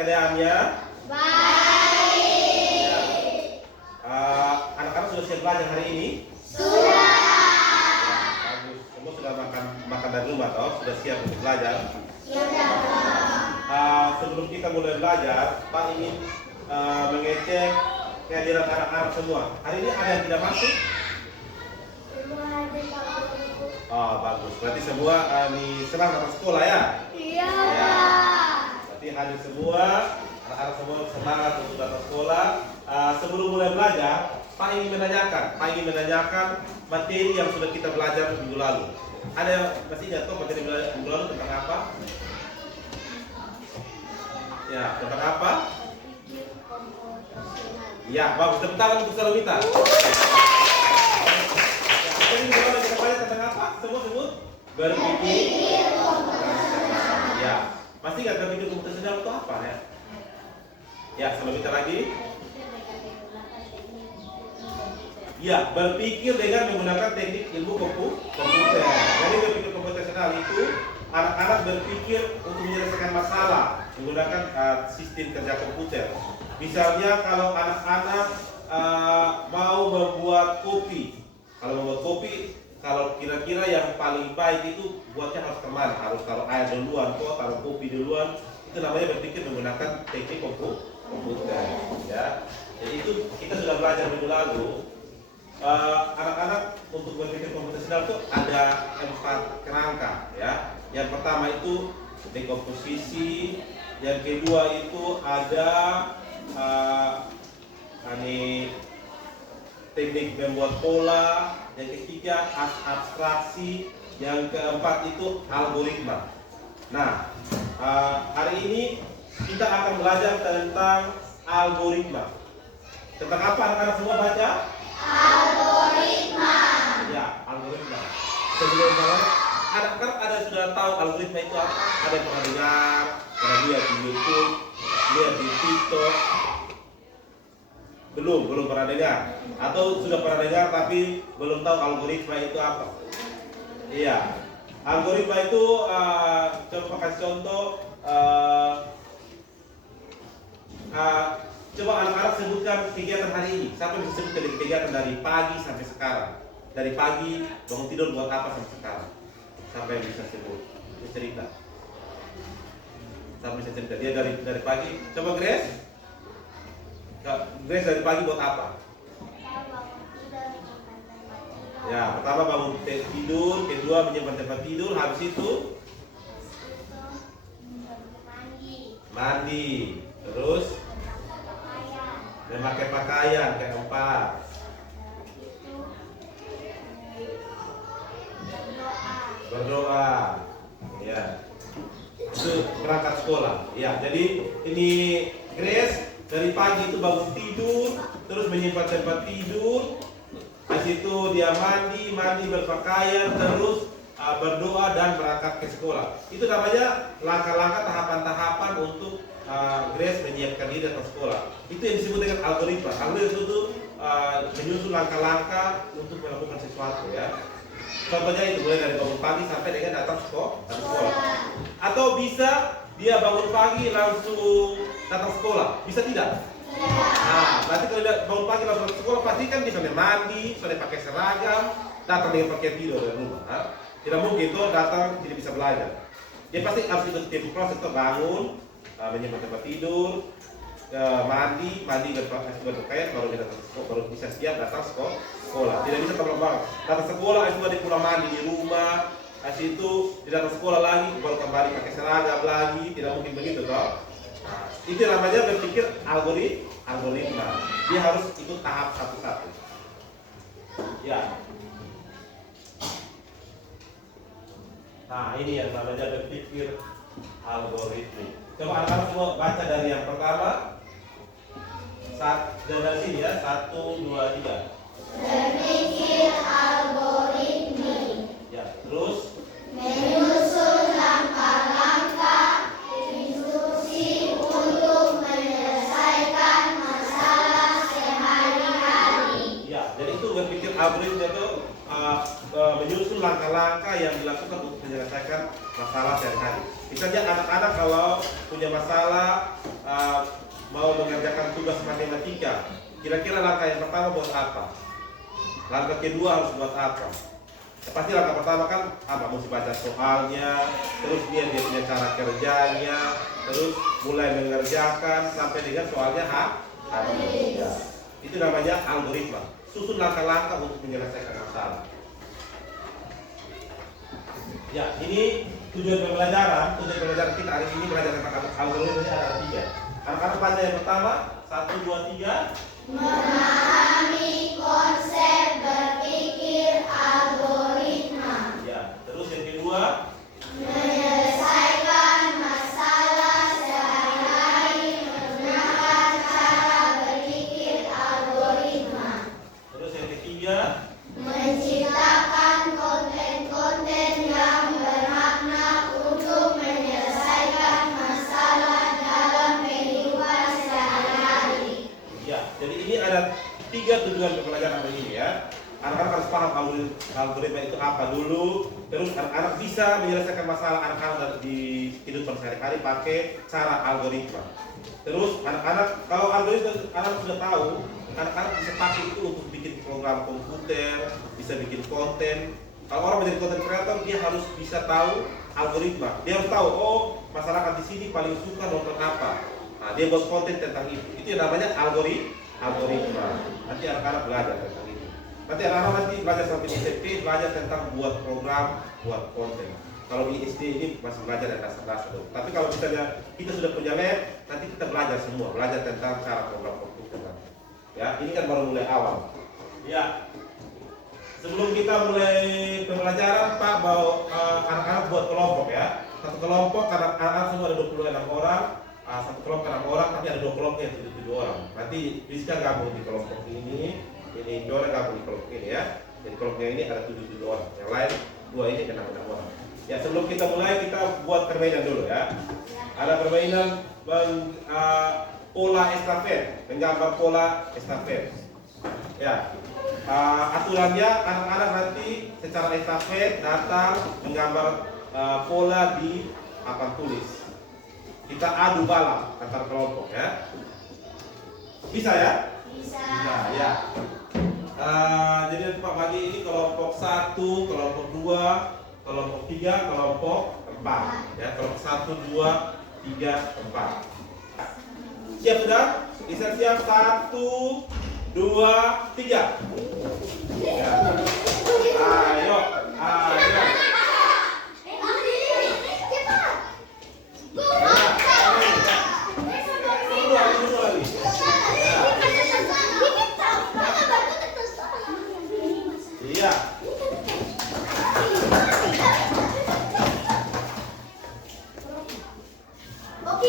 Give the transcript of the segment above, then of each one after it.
keadaannya? Baik. Ya. Anak-anak sudah siap belajar hari ini? Sudah. Ya, bagus. Semua sudah makan dari rumah toh? Sudah siap untuk belajar? Sudah. Sebelum kita mulai belajar, Pak ingin mengecek kehadiran anak-anak semua. Hari ini ada yang tidak masuk? Semua hadir Pak Guru. Oh, bagus. Berarti semua senang datang sekolah ya? Iya. Ya. Berarti hadir semua, anak-anak semua semangat untuk datang sekolah. Sebelum mulai belajar, Pak ingin menanyakan materi yang sudah kita belajar minggu lalu. Ada yang masih ingat kok materi minggu lalu tentang apa? Ya, tentang apa? Ya, bagus. Tepuk tangan untuk Salomita. Materi minggu lalu kita belajar tentang apa? Semua sebut berpikir. Ya, masih ingat berpikir komputasional itu apa ya? Ya, Salomita lagi. Ya, berpikir dengan menggunakan teknik ilmu komputer. Jadi berpikir komputasional itu anak-anak berpikir untuk menyelesaikan masalah menggunakan sistem kerja komputer. Misalnya kalau anak-anak mau membuat kopi, kalau kira-kira yang paling baik itu buatnya harus kemana? Harus taruh air duluan, taruh kopi duluan. Itu namanya berpikir menggunakan teknik komputer. Ya, jadi itu kita sudah belajar minggu lalu. Anak-anak untuk berpikir komputasional itu ada 4 kerangka ya. Yang pertama itu dekomposisi, yang kedua itu ada teknik membuat pola, yang ketiga abstraksi, yang keempat itu algoritma. Nah, hari ini kita akan belajar tentang algoritma. Tentang apa anak-anak semua baca? Algoritma. Ya, algoritma. Sebelum anak-anak ada sudah tahu algoritma itu apa? Ada yang pernah dengar, pernah lihat di YouTube, lihat di TikTok? Belum pernah dengar. Atau sudah pernah dengar tapi belum tahu algoritma itu apa? Iya. Algoritma itu coba kasih contoh. Coba anak-anak sebutkan kegiatan hari ini. Siapa bisa sebutkan kegiatan dari pagi sampai sekarang? Dari pagi bangun tidur buat apa sampai sekarang? Siapa yang bisa sebut? Cerita. Siapa bisa cerita? Dia dari pagi. Coba Grace. Grace dari pagi buat apa? Ya, pertama bangun tidur, kedua menyimpan tempat tidur, habis itu mandi, terus memakai pakaian, keempat berdoa, ya, itu berangkat sekolah. Ya, jadi ini Grace dari pagi itu bangun tidur, terus menyimpan tempat tidur, habis itu dia mandi berpakaian, terus berdoa dan berangkat ke sekolah. Itu namanya langkah-langkah tahapan-tahapan untuk Grace menyiapkan diri datang sekolah. Itu yang disebut dengan algoritma. Algoritma itu menyusun langkah-langkah untuk melakukan sesuatu ya. Contohnya itu mulai dari bangun pagi sampai dengan datang sekolah. Atau bisa dia bangun pagi langsung datang sekolah. Bisa tidak? Nah, berarti kalau dia bangun pagi langsung datang sekolah pasti kan bisa mandi, sudah pakai seragam, datang dengan pakaian tidur dari rumah. Tidak mungkin tuh datang tidak bisa belajar. Dia pasti harus ikut tiap proses tuh bangun, menyimpan tempat tidur, mandi berpakaian, baru bisa siap datang sekolah. Tidak bisa terbang datang sekolah itu dia pulang mandi di rumah, habis itu tidak datang sekolah lagi baru kembali pakai seragam lagi. Tidak mungkin begitu toh. Nah, itu namanya berpikir algoritma. Dia harus ikut tahap satu-satu. Ya. Nah, ini yang namanya berpikir algoritmik. Coba anak-anak semua baca dari yang pertama. Dari sini ya, 1, 2, 3. Berpikir algoritmik. Ya, terus menyusun langkah-langkah instruksi untuk menyelesaikan masalah sehari-hari. Ya, jadi itu berpikir algoritma itu menyusun langkah-langkah yang dilakukan untuk menyelesaikan masalah sehari-hari. Misalnya anak-anak kalau punya masalah mau mengerjakan tugas matematika, kira-kira langkah yang pertama buat apa? Langkah kedua harus buat apa? Pasti langkah pertama kan apa? Mesti baca soalnya, terus dia punya cara kerjanya, terus mulai mengerjakan sampai dengan soalnya habis. Itu namanya algoritma. Susun langkah-langkah untuk menyelesaikan masalah. Ya, ini tujuan pembelajaran kita hari ini belajar tentang algoritma ada 3. Anak-anak baca yang pertama, 1, 2, 3. Memahami konsep berpikir algoritma. Ya, terus yang kedua, Menyelesaikan masalah sehari-hari menggunakan cara berpikir algoritma. terus yang ketiga, Menciptakan konten-konten yang bermakna untuk menyelesaikan masalah dalam kehidupan sehari-hari. ya. Jadi ini ada 3 tujuan pembelajaran hari ini ya. Anak-anak harus paham algoritma itu apa dulu, terus anak-anak bisa menyelesaikan masalah anak-anak di kehidupan sehari-hari pakai cara algoritma. Terus anak-anak kalau algoritma anak sudah tahu, anak-anak bisa pakai itu untuk bikin program komputer, bisa bikin konten. Kalau orang menjadi konten kreator, dia harus bisa tahu algoritma. Dia harus tahu, oh masyarakat di sini paling suka nonton apa. Nah, dia buat konten tentang itu. Itu yang namanya algoritma. Nanti anak-anak belajar tentang itu. Nanti anak-anak nanti belajar sampai di SMP, belajar tentang buat program, buat konten. Kalau di SD ini masih belajar yang dasar-dasar dulu. Tapi kalau misalnya kita sudah punya lab, nanti kita belajar semua, belajar tentang cara program komputer. Ya, ini kan baru mulai awal. Ya, sebelum kita mulai pembelajaran, Pak mau anak-anak buat kelompok ya. Satu kelompok anak-anak semua ada 26 orang. Satu kelompok 6 orang, tapi ada 2 kelompok yang 7 orang. Nanti bisa gabung di kelompok ini Dora gabung di kelompok ini ya. Jadi kelompoknya ini ada 7 orang. Yang lain 2 ini 6 orang. Ya, sebelum kita mulai kita buat permainan dulu ya. Ada permainan pola estafet, menggambar pola estafet. Ya, aturannya anak-anak nanti secara estafet datang menggambar pola di papan tulis. Kita adu balap antar kelompok ya. Bisa ya? Bisa. Bisa ya. Jadi nanti Pak bagi ini kelompok 1, kelompok 2, kelompok 3, kelompok 4. Ya, kelompok 1, 2, 3, 4. Siap sudah? Bisa siap 1, 2, 3. Ya. Ayo, ayo. Iya. Oke,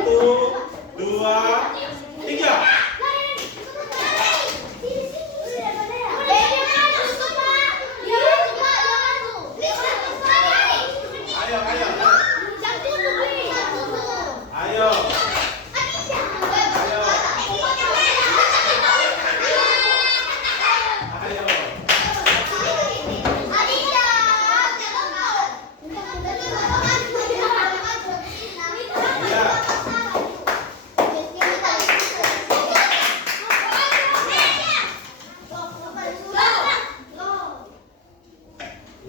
Satu, dua, tiga. Ayo, ayo, ayo, ayo.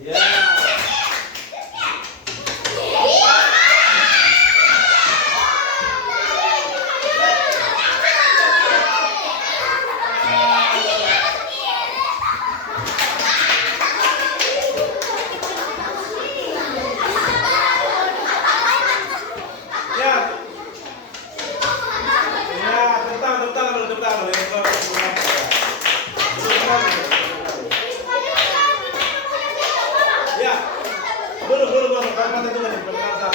Ya. Ya. Ya, tentang. Ya. Dulu, karena itu kan pertanyaan.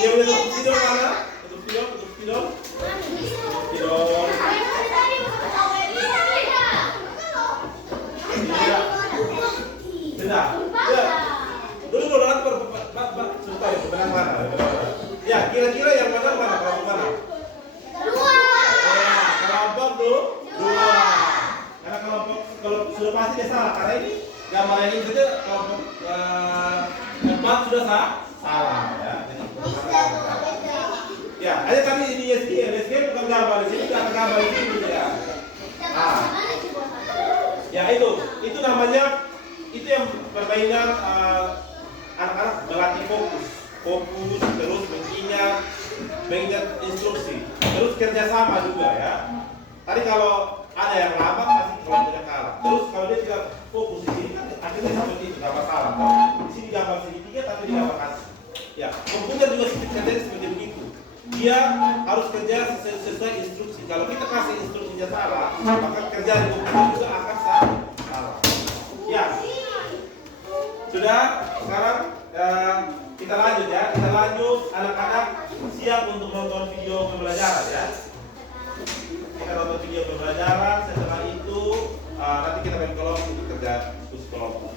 Ya boleh tutup video mana? Tutup video. Video. Sudah. Ya. Dulu nanti supaya benang mana? Ya, kira-kira yang mana kelompok mana? Ya, kelompok dua. Karena kalau sudah pasti dia salah karena ini gambar ini saja kelompok 4 sudah salah ya. Ya, aja tadi ini SG bukan gambar di sini, ada gambar di sini ya. Ya itu namanya itu yang permainan anak-anak melatih fokus terus mengingat instruksi, terus kerjasama juga ya. Tadi kalau ada yang lambat pasti kelompoknya kalah. Terus kalau dia tidak fokus di sini kan akhirnya seperti itu, nggak masalah. Di sini gambar segitiga tapi dia nggak kasih. Ya, komputer juga kerjanya seperti begitu. Dia harus kerja sesuai instruksi. Kalau kita kasih instruksinya salah, maka kerjaan komputer juga akan salah. Ya, sudah. Sekarang kita lanjut ya. Kita lanjut. Anak-anak siap untuk nonton video pembelajaran ya. Kita nonton video pembelajaran. Setelah itu nanti kita main kelompok untuk kerja khusus kelompok.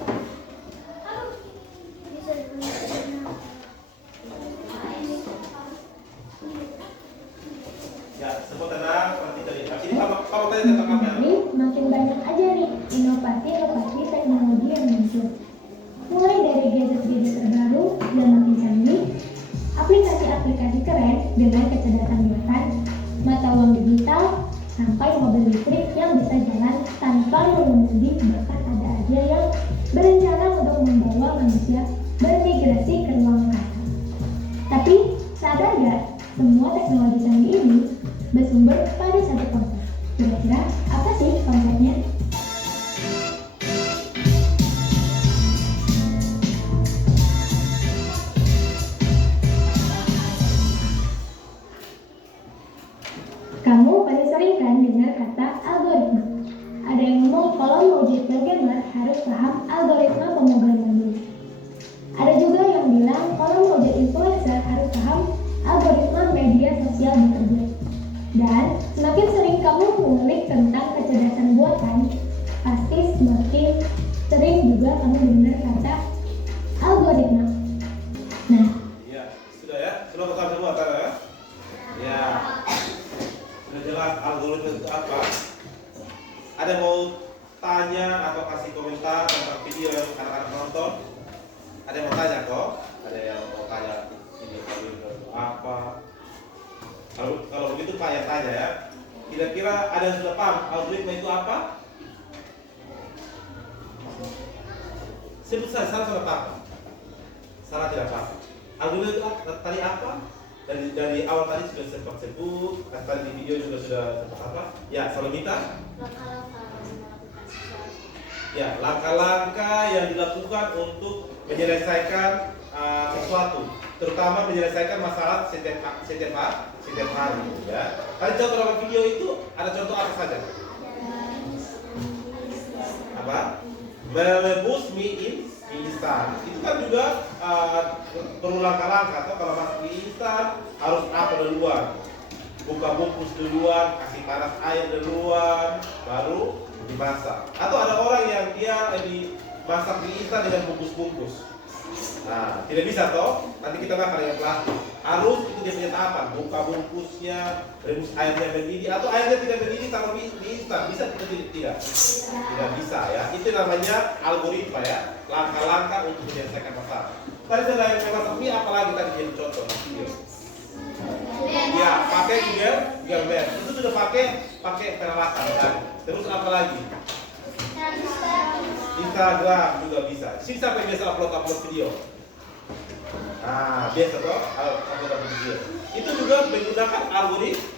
Ya, semua tenang. Nanti tadi. Ini kalau tanya tentang apa ya? Makin banyak aja nih inovasi teknologi yang muncul. Mulai dari gadget-gadget terbaru dan makin canggih, aplikasi-aplikasi keren dengan kecerdasan buatan, mata uang digital, sampai mobil listrik yang bisa jalan tanpa mengemudi, bahkan ada aja yang berencana untuk membawa manusia bermigrasi ke ruang angkasa. Tapi sadar nggak, semua teknologi canggih ini bersumber pada satu konsep. Kira-kira apa sih konsepnya? Kamu pada sering kan dengar kata algoritma? Ada yang ngomong kalau mau jadi programmer harus paham algoritma pemrograman dulu. Ada juga yang bilang kalau mau jadi influencer harus paham algoritma media sosial bekerja. Dan semakin sering kamu mengulik tentang kecerdasan buatan, pasti semakin sering juga kamu mendengar kata algoritma. Nah, Iya, sudah ya. Sudah paham semua kan ya? Ya. Sudah jelas algoritma itu apa? Ada yang mau tanya atau kasih komentar tentang video yang anak-anak nonton? Ada yang mau tanya kok? Ada yang mau tanya video algoritma itu apa? Kalau begitu Pak yang tanya ya. Kira-kira ada yang sudah paham algoritma itu apa? Sebut saja, salah sudah paham. Salah tidak paham. Algoritma itu tadi apa? Dari awal tadi sudah sempat sebut, tadi di video juga sudah sempat apa? Ya, Solomita. Ya, langkah-langkah yang dilakukan untuk menyelesaikan sesuatu, terutama menyelesaikan masalah setiap hari. Ya. Tadi contoh dalam video itu ada contoh apa saja? Apa? Merebus mie instan. instan. Itu kan juga perlu langkah-langkah. Atau kalau masuk mie instan harus apa duluan? Buka bungkus duluan, kasih panas air duluan, baru dimasak. Atau ada orang yang dia dimasak mie instan dengan bungkus-bungkus. Nah, tidak bisa toh. Nanti kita bakar yang plastik. Harus itu dia punya tahapan. Buka bungkusnya, rebus airnya mendidih. Atau airnya tidak mendidih taruh mie instan. Bisa kita tidak? Tidak bisa ya. Itu namanya algoritma ya. Langkah-langkah untuk menyelesaikan masalah. Tadi sudah yang masak mie, apalagi tadi jadi contoh video. Ya, pakai Google Maps. Itu sudah pakai peralatan kan. Terus apa lagi? Instagram juga bisa. Siapa yang biasa upload video? Nah, biasa toh upload video. Itu juga menggunakan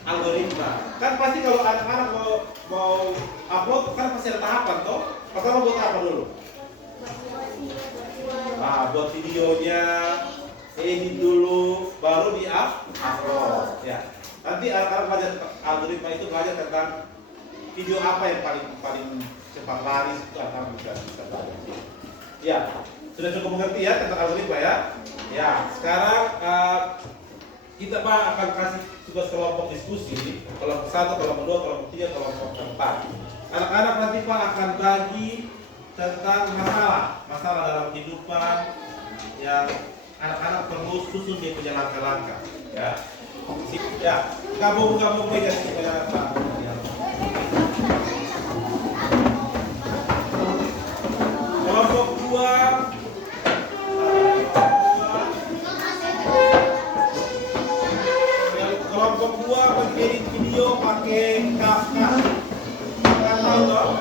algoritma. Kan pasti kalau anak-anak mau upload kan pasti ada tahapan toh. Pertama buat apa dulu? Nah, buat videonya, edit dulu, baru di-upload. Ya. Nanti anak-anak belajar algoritma itu belajar tentang video apa yang paling cepat laris itu akan bisa belajar. Ya, sudah cukup mengerti ya tentang algoritma ya. Ya, sekarang kita akan kasih tugas kelompok diskusi, kelompok 1, kelompok 2, kelompok 3, kelompok 4. Anak-anak nanti Pak akan bagi tentang masalah dalam kehidupan yang anak-anak perlu susun dia punya langkah-langkah. Ya, ya, gabung aja supaya Pak. Kelompok 2 edit video pakai CapCut. Kan tahu toh?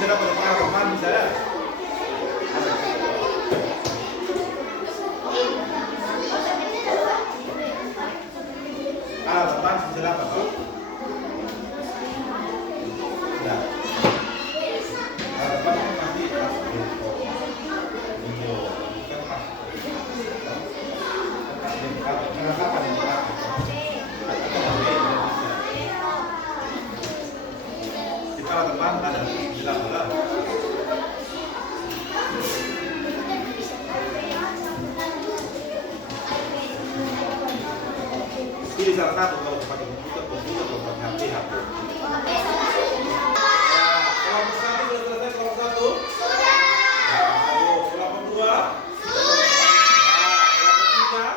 Bisa dapat teman bisa ya? Teman bisa dapat toh? Ya. Teman pasti video kapan yang dipakai? Kita teman ada bilang. Ini salah satu kalau pakai komputer kalau pakai HP. Kelompok 1 sudah selesai, kelompok 1? Sudah. Kelompok 2? Sudah. Kelompok 3? Sudah.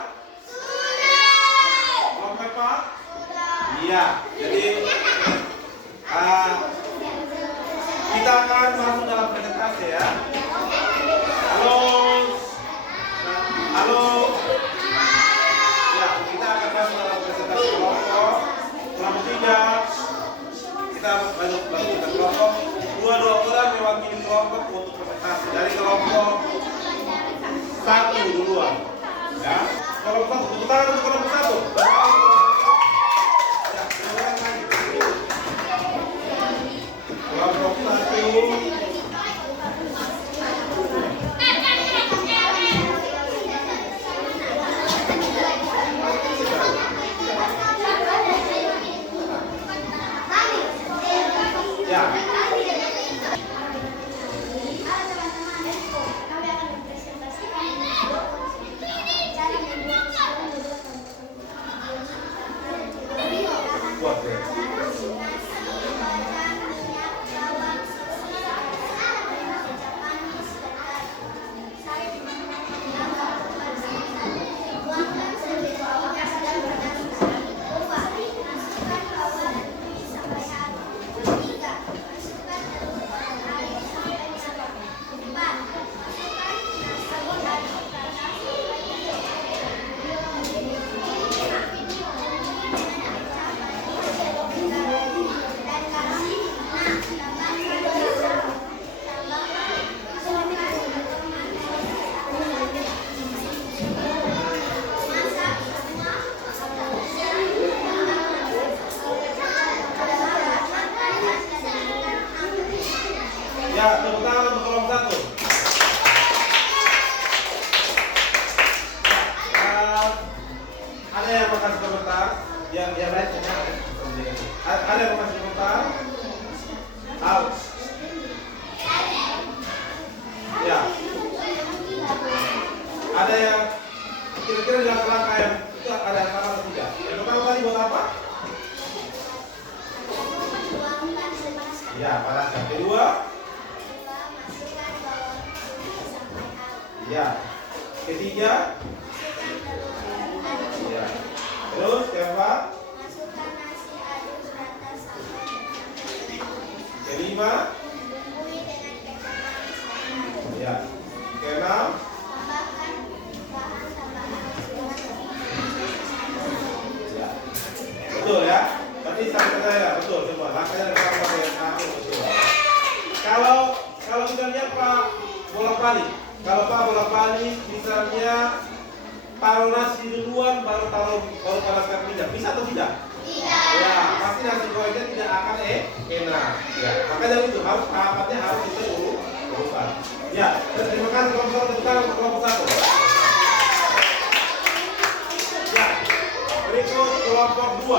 Kelompok 4? Sudah. Iya. Jadi kita akan masuk dalam presentasi ya. Halo. Ya, kita akan masuk dalam presentasi kelompok 3. Kita masuk ke kelompok 2 orang mewakili kelompok untuk presentasi dari kelompok 1 duluan. Ya, kelompok 1, tepuk tangan untuk kelompok 1. Kelompok 1. Ya. Ya, tepuk tangan untuk kelompok 1. Ada yang mau kasih komentar? Yang lain semua ada yang mau kasih komentar? Out. Ya. Ada yang kira-kira di langkah-langkah yang itu ada yang salah atau tidak? Yang pertama tadi buat apa? Ya, panaskan. Kedua? Ya. Ketiga? Ya. Terus keempat? Kelima? Ya. Keenam? Ya. Betul ya? Berarti sampai saya betul semua. Langkahnya sama dengan aku betul. Kalau misalnya Pak bolak-balik, kalau Pak bolak-balik misalnya taruh nasi duluan baru panaskan minyak, bisa atau tidak? Tidak. Ya, pasti nasi gorengnya tidak akan enak. Ya, makanya itu harus tahapannya harus kita uruskan. Ya, terima kasih kelompok untuk kelompok 1. Ya, berikut kelompok 2.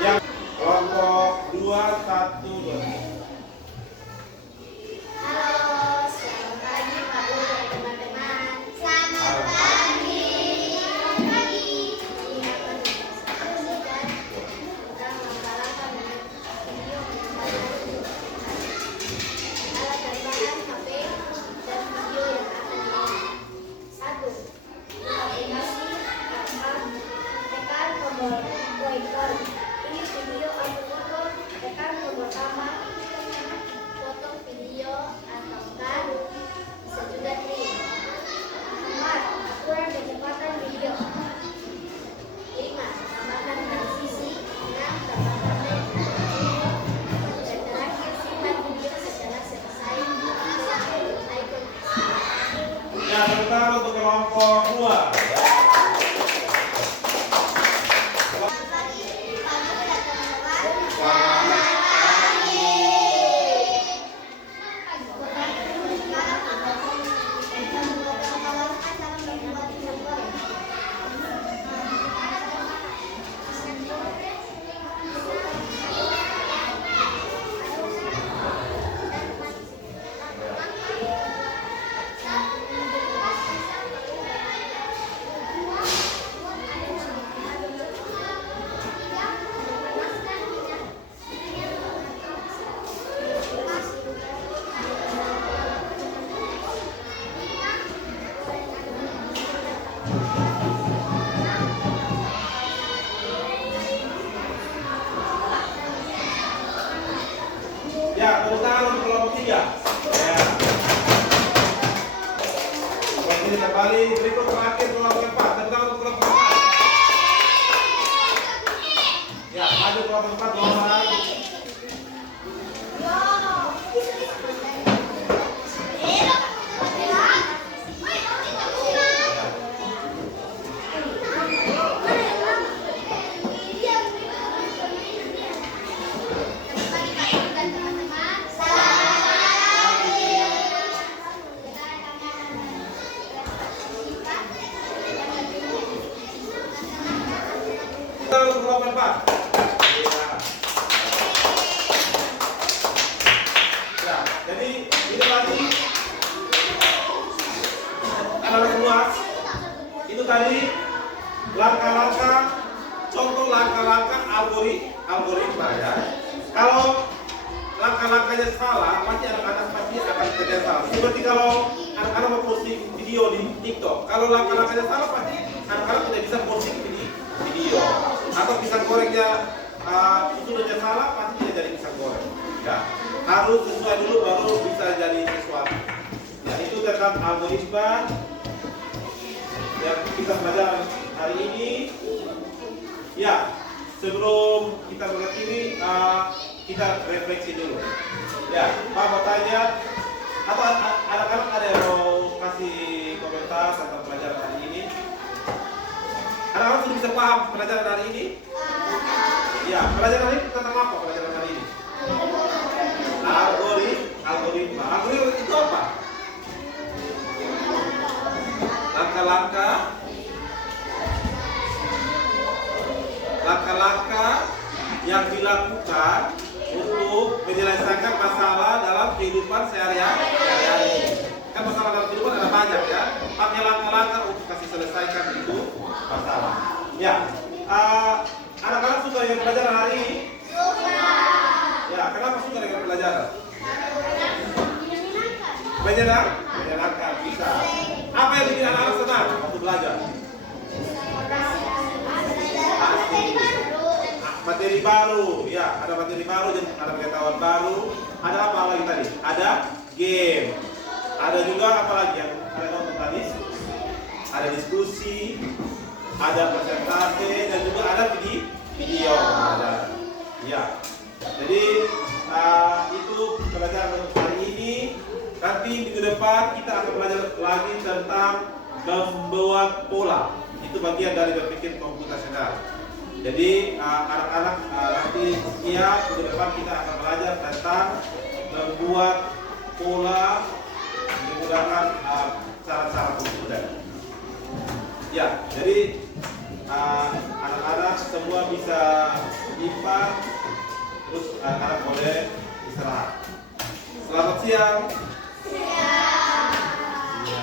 Yang kelompok 2 1 2. Halo, selamat pagi Pak Guru dan teman-teman. Selamat pagi. Selamat pagi. Ini akan disaksikan tentang langkah-langkah video alat tambahan HP dan video yang akan diedit. 1. Aplikasi tekan tombol pointer. Ini video atau foto, tekan tombol tambah. Potong video ataukah bisa juga trim. 4. Aturan kecepatan video. 5. Tambahkan transisi. 6. Tambahkan led. Dan terakhir simpan video setelah selesai. Icon. Ya, terutama untuk kelompok 2. Selamat pagi, Pak Guru dan teman-teman. Selamat Ya, tepuk tangan untuk kelompok 3. Ya. Kelompok ini kembali berikut terakhir kelompok 4. Tepuk tangan untuk kelompok 4. Ya, maju kelompok 4 kelompok. Untuk kelompok 4. Ya, jadi ini tadi anak semua itu tadi langkah-langkah, contoh langkah-langkah algoritma ya. Kalau langkah-langkahnya salah, pasti anak-anak pasti akan kerja salah. Seperti kalau anak-anak mau posting video di TikTok, kalau langkah-langkahnya salah pasti anak-anak tidak bisa posting video. Atau pisang gorengnya susunannya salah, pasti tidak jadi pisang goreng. Ya, harus sesuai dulu baru bisa jadi sesuatu. Ya, itu tentang algoritma yang kita belajar hari ini. Ya, sebelum kita mengakhiri, kita refleksi dulu. Ya, Pak mau tanya, atau anak-anak ada yang mau kasih komentar tentang pelajaran hari ini? Anak-anak sudah bisa paham pelajaran hari ini? pelajaran hari ini tentang apa pelajaran hari ini? Algoritma. Algoritma itu apa? Langkah-langkah yang dilakukan untuk menyelesaikan masalah dalam kehidupan sehari-hari. Kan masalah dalam kehidupan ada banyak ya. Pakai langkah-langkah untuk kasih selesaikan itu masalah. Ya, anak-anak suka dengan pelajaran hari ini? Ya, kenapa suka dengan pelajaran? Menyenangkan, bisa. Apa yang bikin anak-anak senang waktu belajar? Materi baru, ya, ada materi baru dan ada pengetahuan baru. Ada apa lagi tadi? Ada game. Ada juga apa lagi yang ada nonton tadi? Ada diskusi, ada presentasi dan juga ada video. Ada, ya. Jadi itu pelajaran untuk hari ini. Nanti minggu depan kita akan belajar lagi tentang membuat pola. Itu bagian dari berpikir komputasional. Jadi anak-anak nanti siap minggu depan kita akan belajar tentang membuat pola menggunakan cara-cara komputer. Ya, jadi anak-anak semua bisa lipat, terus anak-anak boleh istirahat. Selamat siang. Siap. Ya.